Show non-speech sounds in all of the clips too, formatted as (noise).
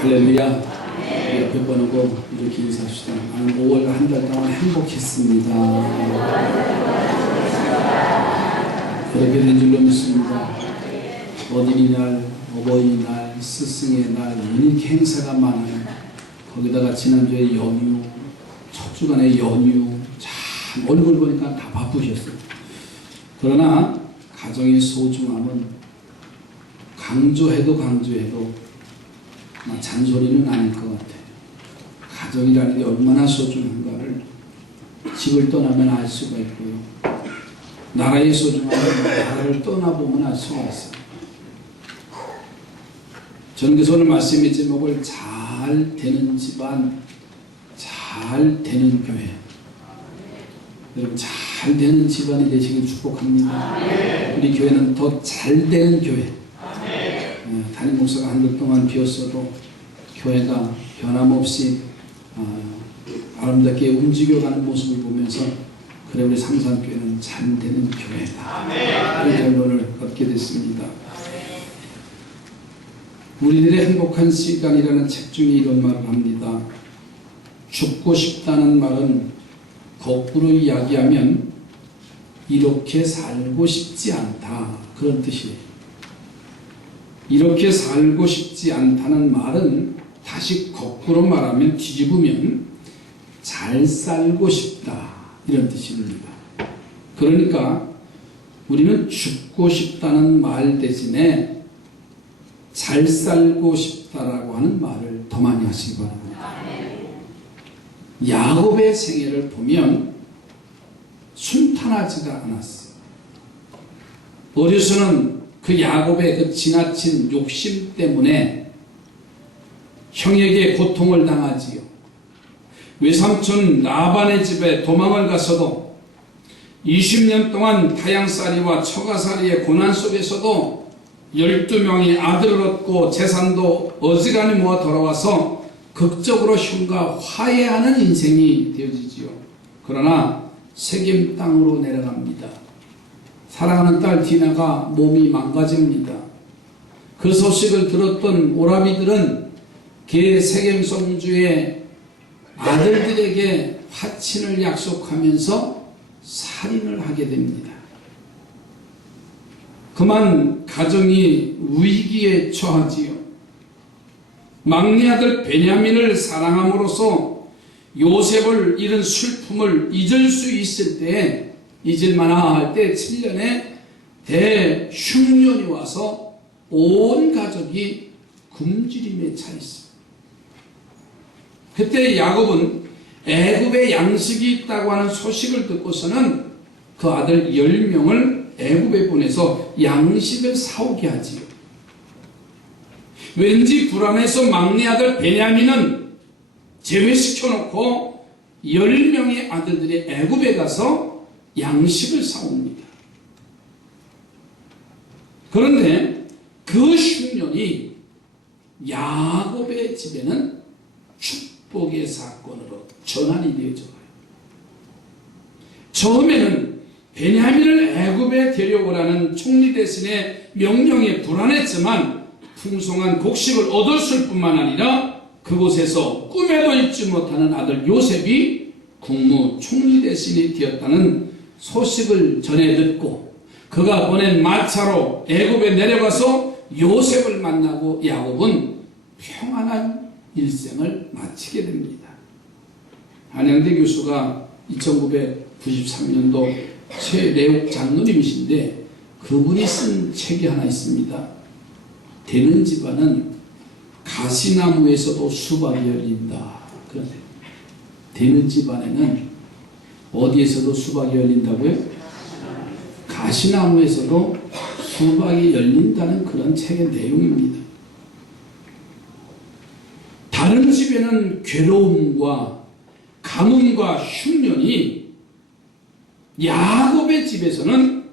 할렐루야. 옆에 번호고 이렇게 인사합시다. 나는 5월 한 달 동안 행복했습니다. 그렇게 된 줄로 믿습니다. 어린이날, 어버이날, 스승의 날, 이렇게 행사가 많아요. 거기다가 지난주에 연휴, 첫 주간의 연휴, 참 얼굴 보니까 다 바쁘셨어요. 그러나 가정의 소중함은 강조해도 강조해도 막 잔소리는 아닐 것 같아요. 가정이라는 게 얼마나 소중한가를 집을 떠나면 알 수가 있고요. 나라의 소중함을 나라를 떠나보면 알 수가 있어요. 오늘 말씀의 제목을 잘 되는 집안, 잘 되는 교회. 여러분 잘 되는 집안이 되시길 축복합니다. 우리 교회는 더 잘 되는 교회. 어, 담임 목사가 한 달 동안 비었어도 교회가 변함없이 어, 아름답게 움직여가는 모습을 보면서 그래 우리 상산교회는 잘 되는 교회다. 그런 결론을 얻게 됐습니다. 우리들의 행복한 시간이라는 책 중에 이런 말을 합니다. 죽고 싶다는 말은 거꾸로 이야기하면 이렇게 살고 싶지 않다. 그런 뜻이에요. 이렇게 살고 싶지 않다는 말은 다시 거꾸로 말하면 뒤집으면 잘 살고 싶다. 이런 뜻입니다. 그러니까 우리는 죽고 싶다는 말 대신에 잘 살고 싶다라고 하는 말을 더 많이 하시기 바랍니다. 야곱의 생애를 보면 순탄하지가 않았어. 어려서는 그 야곱의 그 지나친 욕심 때문에 형에게 고통을 당하지요. 외삼촌 라반의 집에 도망을 가서도 20년 동안 타양살이와 처가살이의 고난 속에서도 12명의 아들을 얻고 재산도 어지간히 모아 돌아와서 극적으로 형과 화해하는 인생이 되어지지요. 그러나 세겜 땅으로 내려갑니다. 사랑하는 딸 디나가 몸이 망가집니다. 그 소식을 들었던 오라비들은 개 세겜 성주의 아들들에게 화친을 약속하면서 살인을 하게 됩니다. 그만 가정이 위기에 처하지요. 막내 아들 베냐민을 사랑함으로써 요셉을 잃은 슬픔을 잊을 수 있을 때 잊을만하 할 때 7년에 대흉년이 와서 온 가족이 굶주림에 차 있어. 그때 야곱은 애굽에 양식이 있다고 하는 소식을 듣고서는 그 아들 10명을 애굽에 보내서 양식을 사오게 하지요. 왠지 불안해서 막내 아들 베냐민은 제외시켜놓고 10명의 아들들이 애굽에 가서 양식을 사옵니다. 그런데 그 흉년이 야곱의 집에는 축복의 사건으로 전환이 되어져요. 처음에는 베냐민을 애굽에 데려오라는 총리 대신의 명령에 불안했지만 풍성한 곡식을 얻었을 뿐만 아니라 그곳에서 꿈에도 잊지 못하는 아들 요셉이 국무 총리 대신이 되었다는 소식을 전해 듣고 그가 보낸 마차로 애굽에 내려가서 요셉을 만나고 야곱은 평안한 일생을 마치게 됩니다. 한양대 교수가 1993년도 최래욱 장로님이신데 그분이 쓴 책이 하나 있습니다. 되는 집안은 가시나무에서도 수박이 열린다. 그런데 되는 집안에는 어디에서도 수박이 열린다고요? 가시나무에서도 수박이 열린다는 그런 책의 내용입니다. 다른 집에는 괴로움과 가뭄과 흉년이 야곱의 집에서는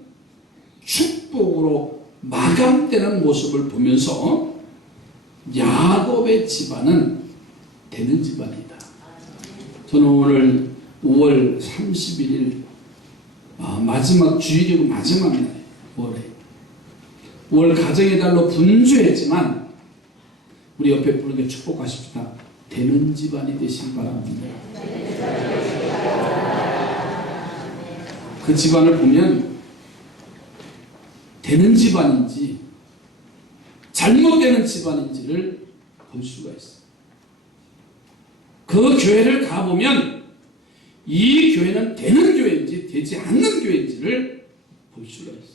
축복으로 마감되는 모습을 보면서 야곱의 집안은 되는 집안이다. 저는 오늘 5월 31일 아, 마지막 주일이고 마지막 날 올해 5월 가정의 달로 분주했지만 우리 옆에 분에게 축복하십시다. 되는 집안이 되시기 바랍니다. 그 집안을 보면 되는 집안인지 잘못되는 집안인지를 볼 수가 있어요. 그 교회를 가보면 이 교회는 되는 교회인지 되지 않는 교회인지를 볼 수가 있어요.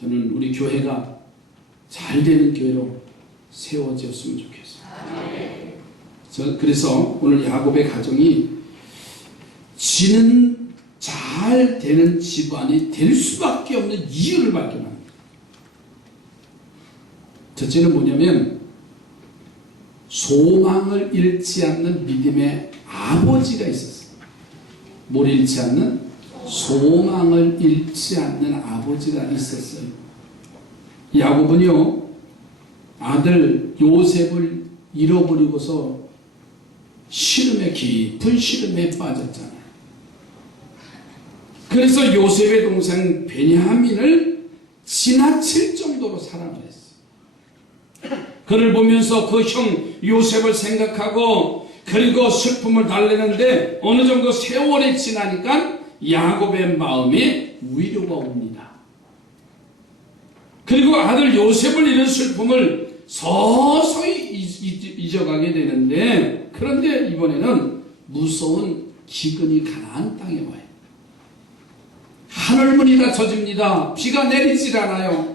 저는 우리 교회가 잘 되는 교회로 세워졌으면 좋겠어요. 저 그래서 오늘 야곱의 가정이 지는 잘 되는 집안이 될 수밖에 없는 이유를 발견합니다. 첫째는 뭐냐면 소망을 잃지 않는 믿음의 아버지가 있었어요. 뭘 잃지 않는? 소망을 잃지 않는 아버지가 있었어요. 야곱은요, 아들 요셉을 잃어버리고서 시름에 깊은 시름에 빠졌잖아요. 그래서 요셉의 동생 베냐민을 지나칠 정도로 사랑을 했어요. 그를 보면서 그형 요셉을 생각하고 그리고 슬픔을 달래는데 어느 정도 세월이 지나니까 야곱의 마음에 위로가 옵니다. 그리고 아들 요셉을 잃은 슬픔을 서서히 잊어가게 되는데 그런데 이번에는 무서운 기근이 가나안 땅에 와요. 하늘문이 닫혀집니다. 비가 내리질 않아요.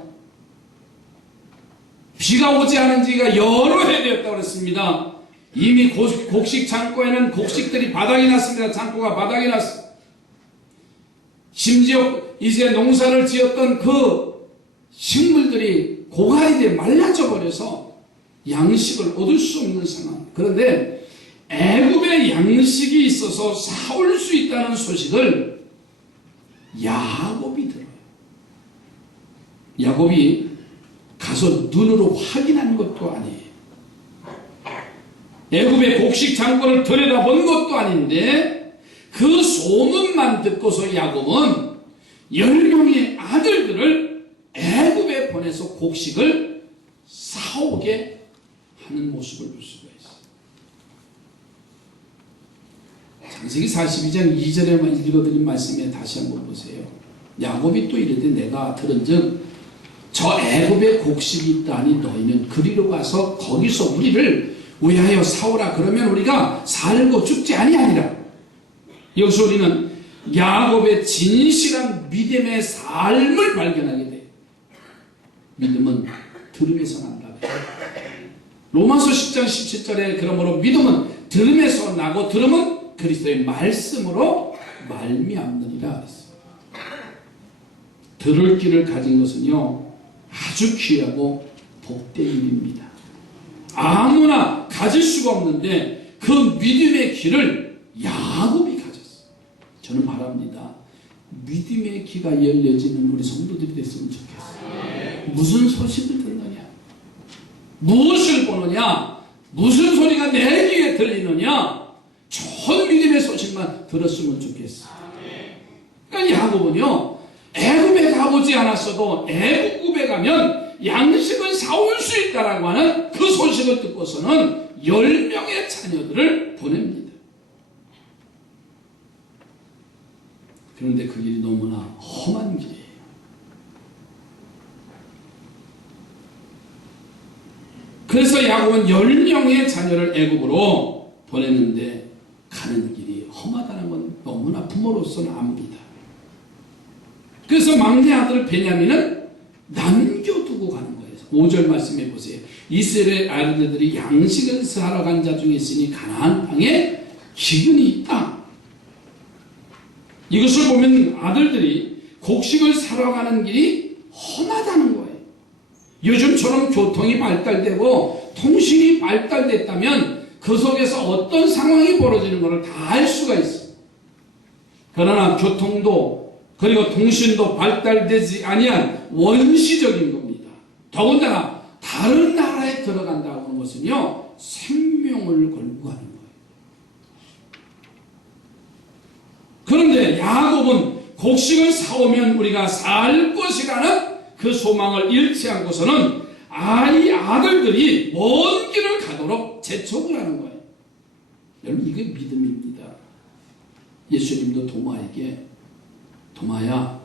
비가 오지 않은 지가 여러 해 되었다고 그랬습니다. 이미 곡식 창고에는 곡식들이 바닥이 났습니다. 창고가 바닥이 났습니다. 심지어 이제 농사를 지었던 그 식물들이 고갈이 돼 말라져 버려서 양식을 얻을 수 없는 상황. 그런데 애굽에 양식이 있어서 사올 수 있다는 소식을 야곱이 들어요. 야곱이 가서 눈으로 확인한 것도 아니에요. 애굽의 곡식 창고를 들여다본 것도 아닌데 그 소문만 듣고서 야곱은 열 명의 아들들을 애굽에 보내서 곡식을 사오게 하는 모습을 볼 수가 있어요. 창세기 42장 2절에만 읽어드린 말씀에 다시 한번 보세요. 야곱이 또 이르되 내가 들은즉 저 애굽에 곡식이 있다니 너희는 그리로 가서 거기서 우리를 위하여 사오라 그러면 우리가 살고 죽지 아니하니라. 여기서 우리는 야곱의 진실한 믿음의 삶을 발견하게 돼요. 믿음은 들음에서 난다. 로마서 10장 17절에 그러므로 믿음은 들음에서 나고 들음은 그리스도의 말씀으로 말미암느니라. 들을 길을 가진 것은요 아주 귀하고 복된 일입니다. 아무나 가질 수가 없는데 그 믿음의 길을 야곱이 가졌어요. 저는 바랍니다. 믿음의 귀가 열려지는 우리 성도들이 됐으면 좋겠어요. 무슨 소식을 듣느냐? 무엇을 보느냐? 무슨 소리가 내 귀에 들리느냐? 좋은 믿음의 소식만 들었으면 좋겠어요. 그러니까 야곱은요, 애굽에 가보지 않았어도 애굽에 가면 양식을 사올 수 있다라고 하는 그 소식을 듣고서는 열 명의 자녀들을 보냅니다. 그런데 그 길이 너무나 험한 길이에요. 그래서 야곱은 열 명의 자녀를 애굽으로 보냈는데 가는 길이 험하다는 건 너무나 부모로서는 압니다. 그래서 막내 아들 베냐민은 남겨두고 가는 거예요. 5절 말씀해 보세요. 이스라엘 아들들이 양식을 사러 간 자 중에 있으니 가나안 땅에 기근이 있다. 이것을 보면 아들들이 곡식을 사러 가는 길이 험하다는 거예요. 요즘처럼 교통이 발달되고 통신이 발달됐다면 그 속에서 어떤 상황이 벌어지는 것을 다 알 수가 있어요. 그러나 교통도 그리고 통신도 발달되지 아니한 원시적인 겁니다. 더군다나 다른 나라에 들어간다고 하는 것은요 생명을 걸고 하는 거예요. 그런데 야곱은 곡식을 사오면 우리가 살 것이라는 그 소망을 잃지 않고서는 아이 아들들이 먼 길을 가도록 재촉을 하는 거예요. 여러분 이게 믿음입니다. 예수님도 도마에게 도마야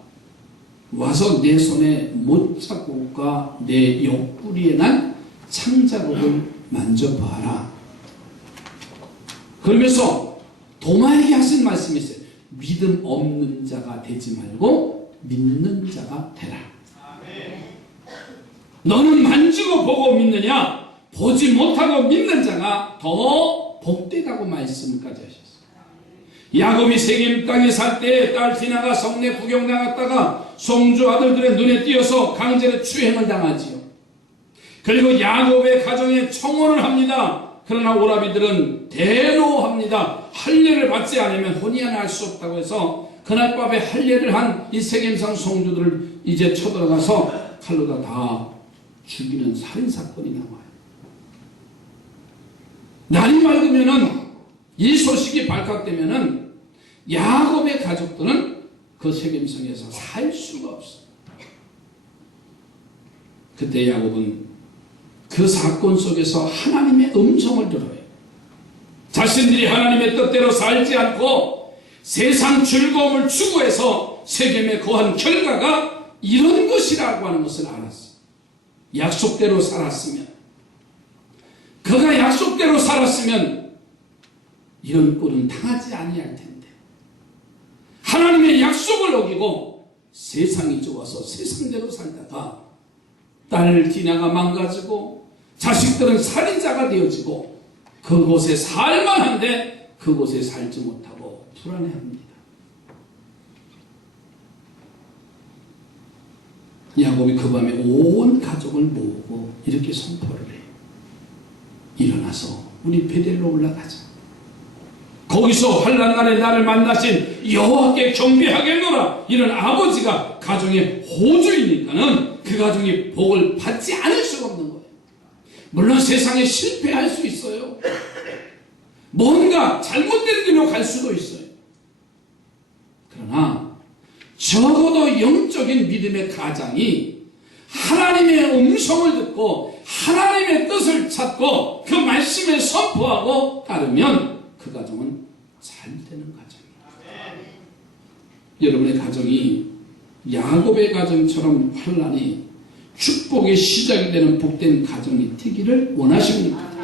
와서 내 손에 못 자국과 내 옆구리에 난 창자국을 만져봐라. 그러면서 도마에게 하신 말씀이 있어요. 믿음 없는 자가 되지 말고 믿는 자가 되라. 너는 만지고 보고 믿느냐? 보지 못하고 믿는 자가 더 복되다고 말씀까지 하셨어요. 야곱이 세겜 땅에 살때딸 디나가 성내 구경 나갔다가 송주 아들들의 눈에 띄어서 강제로 추행을 당하지요. 그리고 야곱의 가정에 청혼을 합니다. 그러나 오라비들은 대노합니다. 할례를 받지 않으면 혼인하나 할 수 없다고 해서 그날 밤에 할례를 한 이 세겜상 송주들을 이제 쳐들어가서 칼로다 다 죽이는 살인 사건이 나와요. 날이 맑으면은 이 소식이 발각되면은 야곱의 가족들은 그 세겜성에서 살 수가 없어. 그때 야곱은 그 사건 속에서 하나님의 음성을 들어요. 자신들이 하나님의 뜻대로 살지 않고 세상 즐거움을 추구해서 세겜에 거한 결과가 이런 것이라고 하는 것을 알았어. 약속대로 살았으면 그가 약속대로 살았으면 이런 꼴은 당하지 아니할 텐데 하나님의 약속을 어기고 세상이 좋아서 세상대로 살다가 딸 디나가 망가지고 자식들은 살인자가 되어지고 그곳에 살만한데 그곳에 살지 못하고 불안해합니다. 야곱이 그 밤에 온 가족을 모으고 이렇게 선포를 해요. 일어나서 우리 베델로 올라가자. 거기서 환란날에 나를 만나신 여호와께 경배하겠노라. 이런 아버지가 가정의 호주이니까는 그 가정이 복을 받지 않을 수가 없는 거예요. 물론 세상에 실패할 수 있어요. 뭔가 잘못된 길로 갈 수도 있어요. 그러나 적어도 영적인 믿음의 가장이 하나님의 음성을 듣고 하나님의 뜻을 찾고 그 말씀에 선포하고 따르면 그 가정은 잘 되는 가정이에요. 여러분의 가정이 야곱의 가정처럼 환란이 축복의 시작이 되는 복된 가정이 되기를 원하십니까?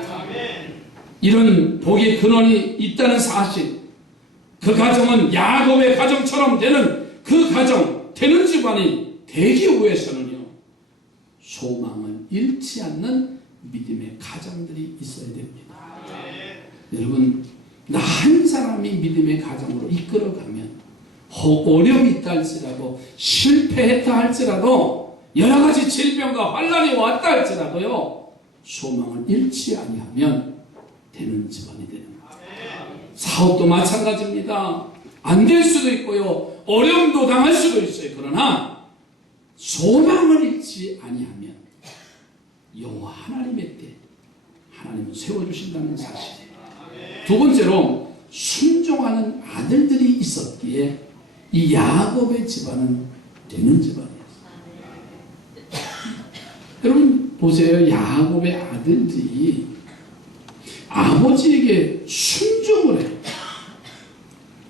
이런 복의 근원이 있다는 사실, 그 가정은 야곱의 가정처럼 되는 그 가정, 되는 집안이 되기 위해서는요, 소망을 잃지 않는 믿음의 가정들이 있어야 됩니다. 여러분, 나 한 사람이 믿음의 가정으로 이끌어가면 어려움이 있다 할지라도 실패했다 할지라도 여러 가지 질병과 환란이 왔다 할지라도요 소망을 잃지 아니하면 되는 집안이 되는 거예요. 사업도 마찬가지입니다. 안 될 수도 있고요 어려움도 당할 수도 있어요. 그러나 소망을 잃지 아니하면 여호와 하나님의 때 하나님은 세워주신다는 사실이에요. 두 번째로 순종하는 아들들이 있었기에 이 야곱의 집안은 되는 집안이었어요. (laughs) 여러분 보세요. 야곱의 아들들이 아버지에게 순종을 해요.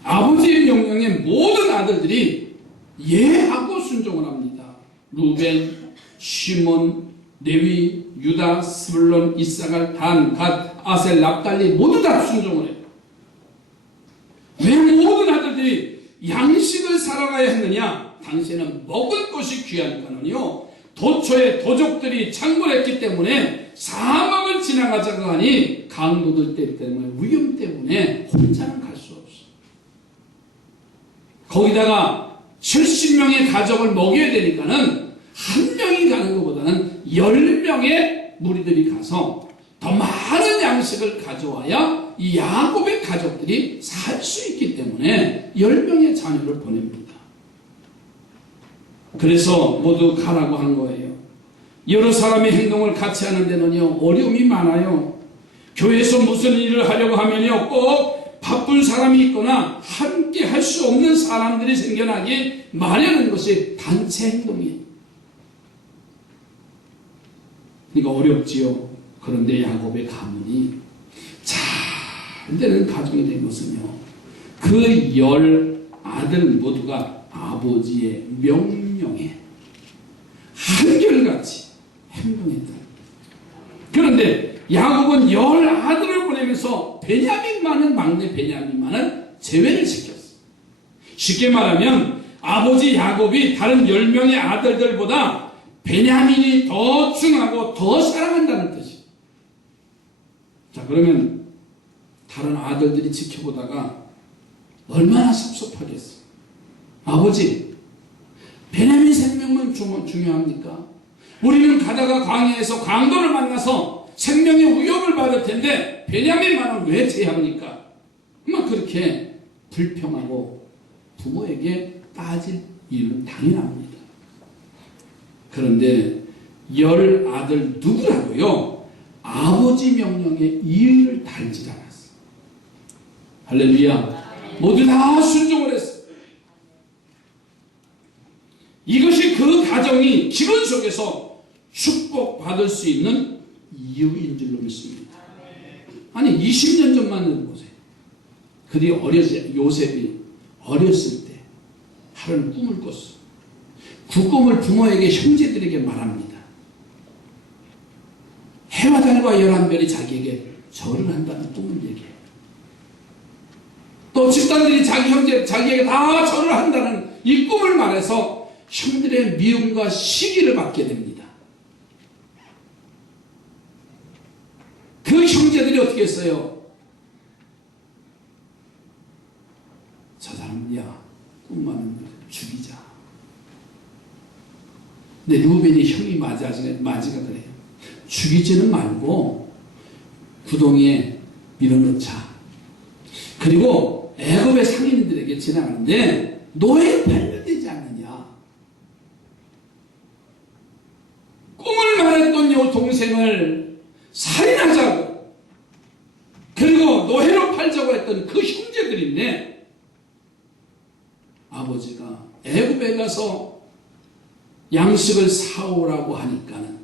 아버지의 명령에 모든 아들들이 예하고 순종을 합니다. 루벤, 시몬, 레위, 유다, 스불론, 이사갈, 단, 갓, 아셀, 납달리 모두 다 순종을 해요. 왜 모든 아들들이 양식을 살아가야 했느냐? 당시에는 먹을 것이 귀하니까는요. 도초에 도적들이 창궐했기 때문에 사막을 지나가자고 하니 강도들 때 때문에 위험 때문에 혼자는 갈 수 없어. 거기다가 70명의 가족을 먹여야 되니까는 한 명이 가는 것보다는 10명의 무리들이 가서 더 많은 양식을 가져와야 이 야곱의 가족들이 살 수 있기 때문에 10명의 자녀를 보냅니다. 그래서 모두 가라고 한 거예요. 여러 사람의 행동을 같이 하는 데는요, 어려움이 많아요. 교회에서 무슨 일을 하려고 하면요, 꼭 바쁜 사람이 있거나 함께 할 수 없는 사람들이 생겨나기 마련한 것이 단체 행동이에요. 그러니까 어렵지요. 그런데 야곱의 가문이 잘 되는 가정이 된 것은요. 그 열 아들 모두가 아버지의 명령에 한결같이 행동했다. 그런데 야곱은 열 아들을 보내면서 베냐민만은 막내 베냐민만은 제외를 시켰어. 쉽게 말하면 아버지 야곱이 다른 열 명의 아들들보다 베냐민이 더 중하고 더 사랑한다는 뜻이. 자 그러면 다른 아들들이 지켜보다가 얼마나 섭섭하겠어. 아버지, 베냐민 생명만 중- 중요합니까? 우리는 가다가 광야에서 강도를 만나서 생명의 위협을 받을 텐데 베냐민만은 왜 제합니까? 막 그렇게 불평하고 부모에게 따질 일은 당연합니다. 그런데 열 아들 누구라도요 아버지 명령에 이의를 달지 않았어. 할렐루야. 모두 다 순종을 했어. 이것이 그 가정이 기본 속에서 축복받을 수 있는 이유인 줄로 믿습니다. 아니 20년 전만 보세요. 그들이 어렸을 요셉이 어렸을 때 하루는 꿈을 꿨어. 그 꿈을 부모에게 형제들에게 말합니다. 해와 달과 열한 별이 자기에게 절을 한다는 꿈을 얘기해. 또 집단들이 자기 형제 자기에게 다 절을 한다는 이 꿈을 말해서 형들의 미움과 시기를 받게 됩니다. 그 형제들이 어떻게 했어요? 저 사람은 야 꿈만은 죽이자. 근데 루벤이 형이 맞아지가 맞이가 그래요. 죽이지는 말고 구덩이에 밀어넣자. 그리고 애굽의 상인들에게 지나가는데 노예 팔면 되지 않느냐. 꿈을 말했던 요 동생을 살인하자고 그리고 노예로 팔자고 했던 그 형제들인데 아버지가 애굽에 가서 양식을 사오라고 하니까는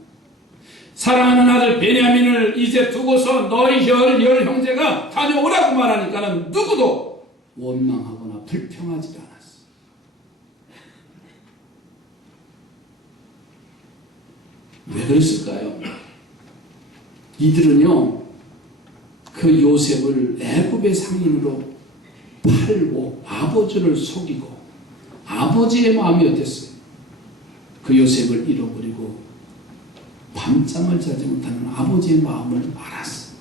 사랑하는 아들 베냐민을 이제 두고서 너희 열, 열 형제가 다녀오라고 말하니까는 누구도 원망하거나 불평하지 않았어. 왜 그랬을까요? 이들은요, 그 요셉을 애굽의 상인으로 팔고 아버지를 속이고 아버지의 마음이 어땠어요? 그 요셉을 잃어버리고 밤잠을 자지 못하는 아버지의 마음을 알았어.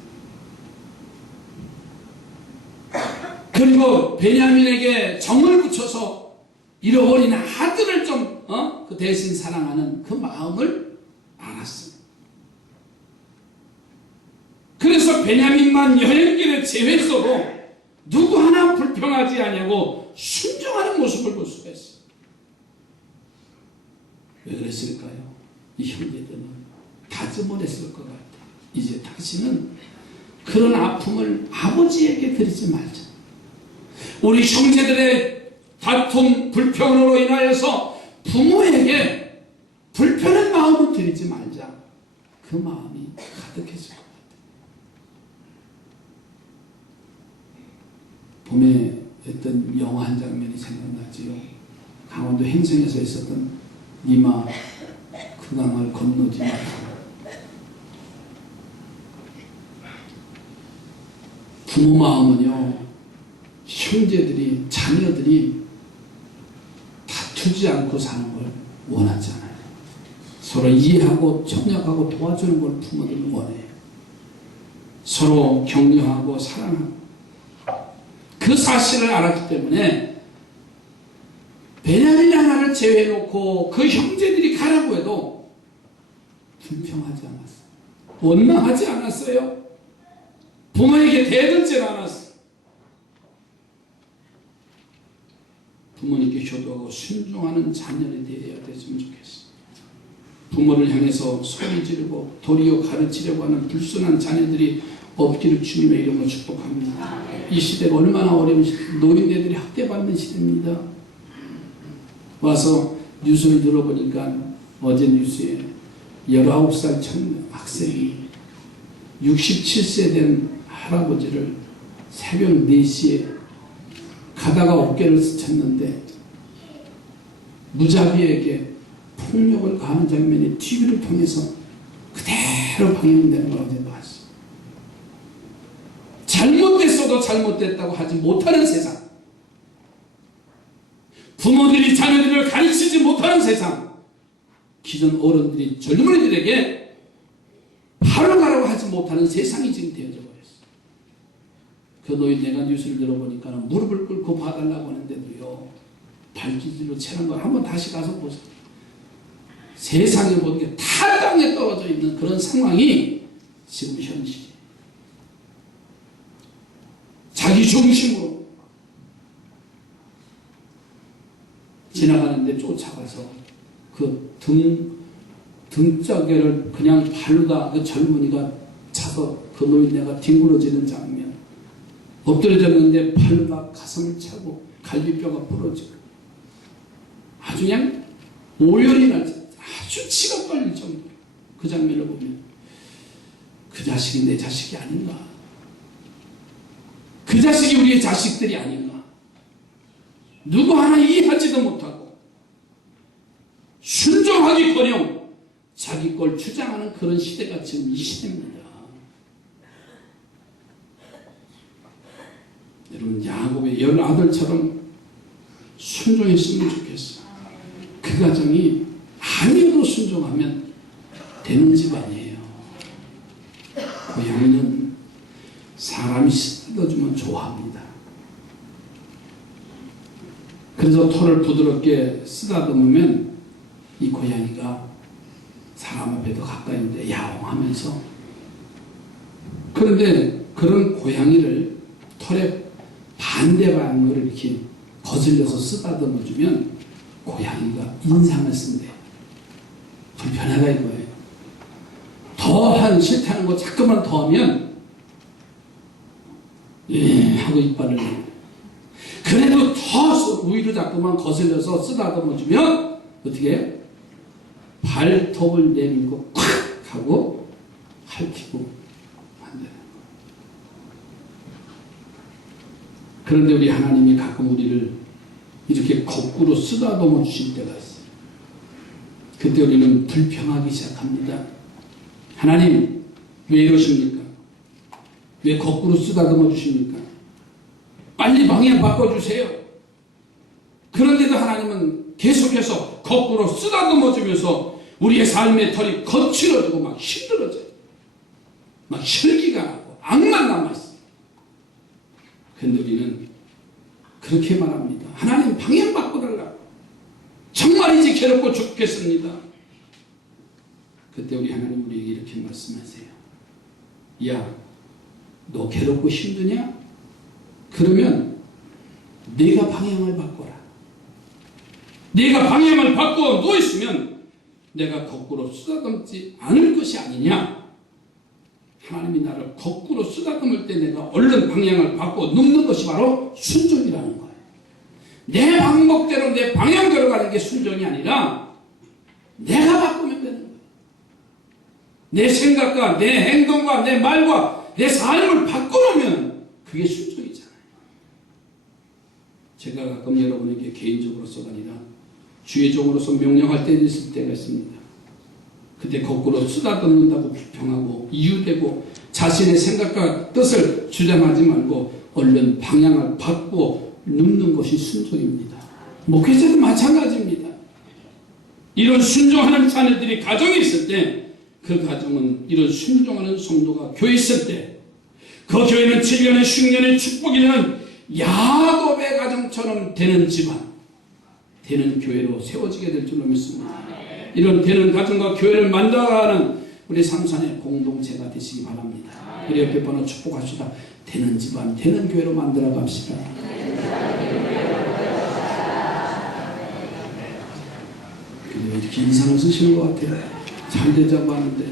그리고 베냐민에게 정을 붙여서 잃어버린 아들을 좀, 어? 그 대신 사랑하는 그 마음을 알았어. 그래서 베냐민만 여행길에 제외서도 누구 하나 불평하지 아니하고 순종하는 모습을 볼 수가 있어. 왜 그랬을까요? 이 형제들은 했을 것 같아. 이제 다시는 그런 아픔을 아버지에게 드리지 말자. 우리 형제들의 다툼, 불평으로 인하여서 부모에게 불편한 마음을 드리지 말자. 그 마음이 가득했을 것 같아. 봄에 어떤 영화 한 장면이 생각나지요. 강원도 행성에서 있었던 이마 그 강을 건너지 말고 부모 마음은요 형제들이 자녀들이 다투지 않고 사는 걸 원하지 않아요 서로 이해하고 협력하고 도와주는 걸 부모들은 원해요 서로 격려하고 사랑하고 그 사실을 알았기 때문에 베냐민 하나를 제외해놓고 그 형제들이 가라고 해도 불평하지 않았어요. 원망하지 않았어요. 부모에게 대들지 않았어. 부모님께 효도하고 순종하는 자녀이 되어야 됐으면 좋겠어. 부모를 향해서 소리 지르고 도리어 가르치려고 하는 불순한 자녀들이 없기를 주님의 이름으로 축복합니다. 이 시대가 얼마나 어려운 노인네들이 학대받는 시대입니다. 와서 뉴스를 들어보니까 어제 뉴스에 19살 청년 학생이 67세 된 할아버지를 새벽 4시에 가다가 어깨를 스쳤는데 무자비에게 폭력을 가하는 장면이 TV를 통해서 그대로 방영되는 걸 어제 봤어. 잘못됐어도 잘못됐다고 하지 못하는 세상. 부모들이 자녀들을 가르치지 못하는 세상. 기존 어른들이 젊은이들에게 바로 가라고 하지 못하는 세상이 지금 되어져. 그 노인 내가 뉴스를 들어보니까 무릎을 꿇고 봐달라고 하는데도요. 발기질로 채는 거 한번 다시 가서 보세요. 세상에 모든 게다 땅에 떨어져 있는 그런 상황이 지금 현실이에요. 자기 중심으로 지나가는데 쫓아가서 그 등, 등짝에를 그냥 바르다 그 젊은이가 차서 그 노인네가 뒹굴어지는 장면. 엎드려졌는데 발과 가슴을 차고 갈비뼈가 부러지고 아주 그냥 오열이 나지 아주 치가 빨릴 정도 그 장면을 보면 그 자식이 내 자식이 아닌가 그 자식이 우리의 자식들이 아닌가 누구 하나 이해하지도 못하고 순종하기 커녕 자기 걸 주장하는 그런 시대가 지금 이 시대입니다. 야곱의 열 아들처럼 순종했으면 좋겠어. 그 가정이 아니어도 순종하면 되는 집안이에요. 고양이는 사람이 쓰다주면 좋아합니다. 그래서 털을 부드럽게 쓰다듬으면 이 고양이가 사람 앞에 더 가까이 있는데 야옹하면서 그런데 그런 고양이를 털에 반대 방향으로 이렇게 거슬려서 쓰다듬어 주면 고양이가 인상을 쓴대. 불편하다 이거예요. 더한 싫다는 거 자꾸만 더 하면 예 하고 이빨을. 그래도 더 우위로 자꾸만 거슬려서 쓰다듬어 주면 어떻게 해요? 발톱을 내밀고 콱 하고 핥히고 그런데 우리 하나님이 가끔 우리를 이렇게 거꾸로 쓰다듬어 주실 때가 있어요. 그때 우리는 불평하기 시작합니다. 하나님, 왜 이러십니까? 왜 거꾸로 쓰다듬어 주십니까? 빨리 방향 바꿔주세요. 그런데도 하나님은 계속해서 거꾸로 쓰다듬어 주면서 우리의 삶의 털이 거칠어지고 막 힘들어져요. 막 혈기가 나고 악만 남아있어요. 근데 우리는 그렇게 말합니다. 하나님 방향 바꿔달라고. 정말이지 괴롭고 죽겠습니다. 그때 우리 하나님 우리에게 이렇게 말씀하세요. 야, 너 괴롭고 힘드냐? 그러면 네가 방향을 바꿔라. 네가 방향을 바꿔 놓으시면 내가 거꾸로 쓰다듬지 않을 것이 아니냐? 하나님이 나를 거꾸로 쓰다듬을 때 내가 얼른 방향을 바꿔 눕는 것이 바로 순종이라는 거예요. 내 방법대로 내 방향대로 가는 게 순종이 아니라 내가 바꾸면 되는 거예요. 내 생각과 내 행동과 내 말과 내 삶을 바꿔놓으면 그게 순종이잖아요. 제가 가끔 여러분에게 개인적으로서가 아니라 주의 종으로서 명령할 때 있을 때가 있습니다. 그때 거꾸로 쓰다듬는다고 불평하고 이유되고 자신의 생각과 뜻을 주장하지 말고 얼른 방향을 바꾸어 눕는 것이 순종입니다. 목회자도 마찬가지입니다. 이런 순종하는 자녀들이 가정에 있을 때 그 가정은 이런 순종하는 성도가 교회 있을 때 그 교회는 7년의 10년의 축복이 되는 야곱의 가정처럼 되는 집안 되는 교회로 세워지게 될 줄로 믿습니다. 이런 되는 가정과 교회를 만들어가는 우리 삼산의 공동체가 되시기 바랍니다. 우리 옆에 번호 축복합시다. 되는 집안, 되는 교회로 만들어 갑시다. 이렇게 인상을 쓰시는 것 같아요. 잘 되자고 하는데.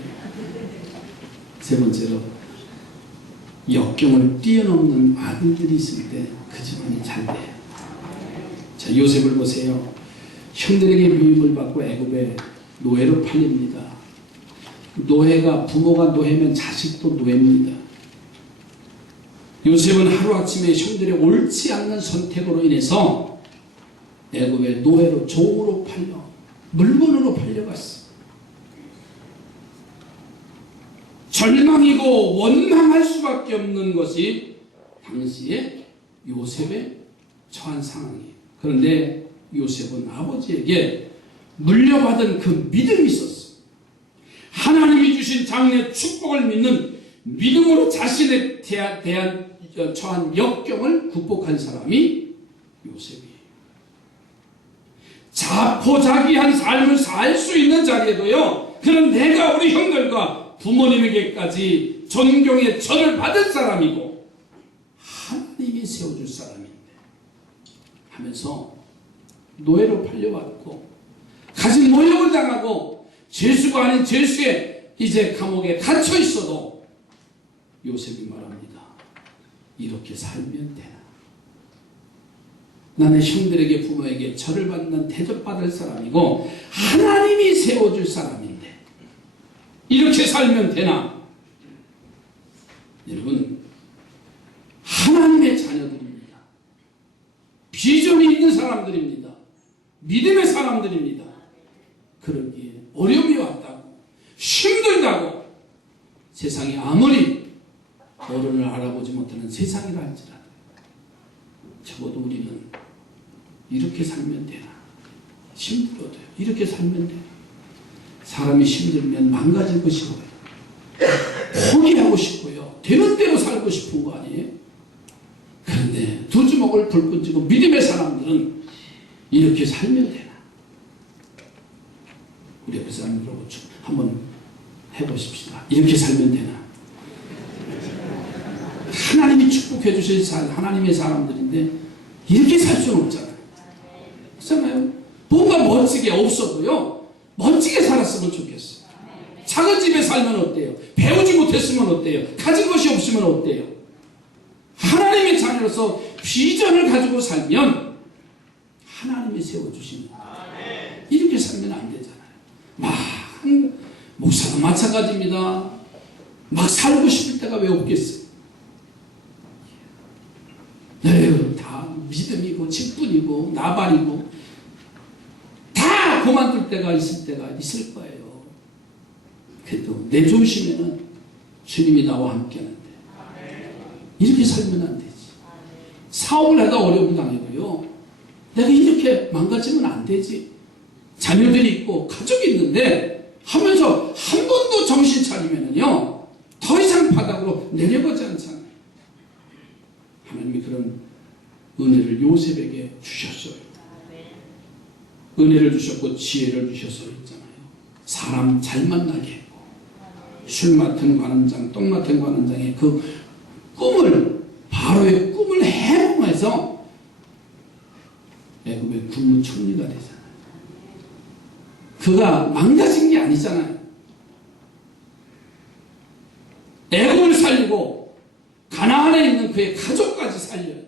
세 번째로, 역경을 뛰어넘는 아들들이 있을 때 그 집안이 잘 돼요. 자, 요셉을 보세요. 형들에게 미움을 받고 애굽에 노예로 팔립니다. 노예가 부모가 노예면 자식도 노예입니다. 요셉은 하루아침에 형들의 옳지 않는 선택으로 인해서 애굽의 노예로 종으로 팔려 물건으로 팔려갔어. 절망이고 원망할 수밖에 없는 것이 당시에 요셉의 처한 상황이에요. 그런데 요셉은 아버지에게 물려받은 그 믿음이 있었어. 하나님이 주신 장래 축복을 믿는 믿음으로 자신에 대한, 처한 역경을 극복한 사람이 요셉이에요. 자포자기한 삶을 살 수 있는 자리에도요. 그런 내가 우리 형들과 부모님에게까지 존경의 절을 받은 사람이고 하나님이 세워줄 사람인데 하면서 노예로 팔려왔고 가진 모욕을 당하고 죄수가 아닌 죄수의 이제 감옥에 갇혀 있어도 요셉이 말합니다. 이렇게 살면 되나? 나는 형들에게 부모에게 절을 받는 대접받을 사람이고 하나님이 세워줄 사람인데 이렇게 살면 되나? 여러분 하나님의 자녀들입니다. 비전이 있는 사람들입니다. 믿음의 사람들입니다. 그러기에 어려움이 왔다고 힘들다고 세상이 아무리 어른을 알아보지 못하는 세상이라 할지라도 적어도 우리는 이렇게 살면 되나? 힘들어도 이렇게 살면 되나? 사람이 힘들면 망가지고 싶어요 포기하고 싶고요. 되는 대로 살고 싶은 거 아니에요? 그런데 두 주먹을 불끈 쥐고 믿음의 사람들은 이렇게 살면 되나? 우리 옆에 사람들하고 한번 해보십시다. 이렇게 살면 되나 하나님이 축복해 주신 사- 하나님의 사람들인데 이렇게 살 수는 없잖아요. 그렇잖아요. 뭔가 멋지게 없어도요. 멋지게 살았으면 좋겠어요. 작은 집에 살면 어때요? 배우지 못했으면 어때요? 가진 것이 없으면 어때요? 하나님의 자녀로서 비전을 가지고 살면 하나님이 거예요. 이렇게 살면 안 되잖아요. 막 목사도 마찬가지입니다. 막 살고 싶을 때가 왜 없겠어요? 에휴, 다 믿음이고 직분이고 나발이고 다 그만둘 때가 있을 때가 있을 거예요. 그래도 내 중심에는 주님이 나와 함께하는데 이렇게 살면 안 되지. 사업을 하다 어려움 당해도요. 내가 이렇게 망가지면 안 되지. 자녀들이 있고 가족이 있는데 하면서 한 번도 정신 차리면은요 더 이상 바닥으로 내려가지 않잖아요. 하나님이 그런 은혜를 요셉에게 주셨어요. 은혜를 주셨고 지혜를 주셔서 있잖아요. 사람 잘 만나게 했고 술 맡은 관원장, 똥 맡은 관원장의 그 꿈을 바로의 꿈을 해몽해서 애굽의 국무총리가 되잖아요. 그가 망가진 게 아니잖아요. 애굽을 살리고 가나안에 있는 그의 가족까지 살려요.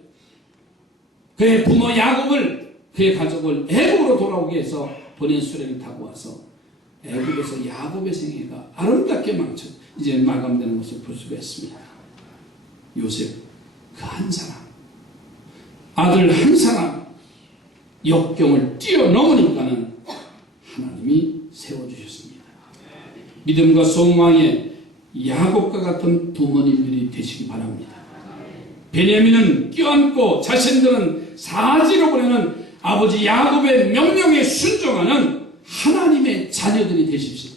그의 부모 야곱을 그의 가족을 애굽으로 돌아오게 해서 보낸 수레를 타고 와서 애굽에서 야곱의 생애가 아름답게 망쳐 이제 마감되는 것을 볼 수가 있습니다. 요셉 그 한 사람 아들 한 사람 역경을 뛰어넘으니까는 하나님이 세워주셨습니다. 믿음과 소망의 야곱과 같은 부모님들이 되시기 바랍니다. 베냐민은 껴안고 자신들은 사지로 보내는 아버지 야곱의 명령에 순종하는 하나님의 자녀들이 되십시오.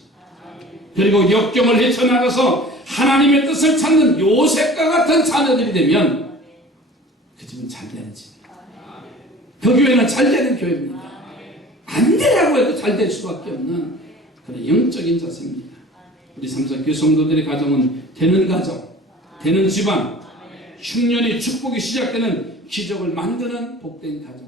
그리고 역경을 헤쳐나가서 하나님의 뜻을 찾는 요셉과 같은 자녀들이 되면 그 집은 잘 되는 집이에요. 그 교회는 잘 되는 교회입니다. 안 되라고 해도 잘 될 수밖에 없는 그런 영적인 자세입니다. 우리 삼사교회 성도들의 가정은 되는 가정, 되는 집안, 흉년이 축복이 시작되는 기적을 만드는 복된 세워져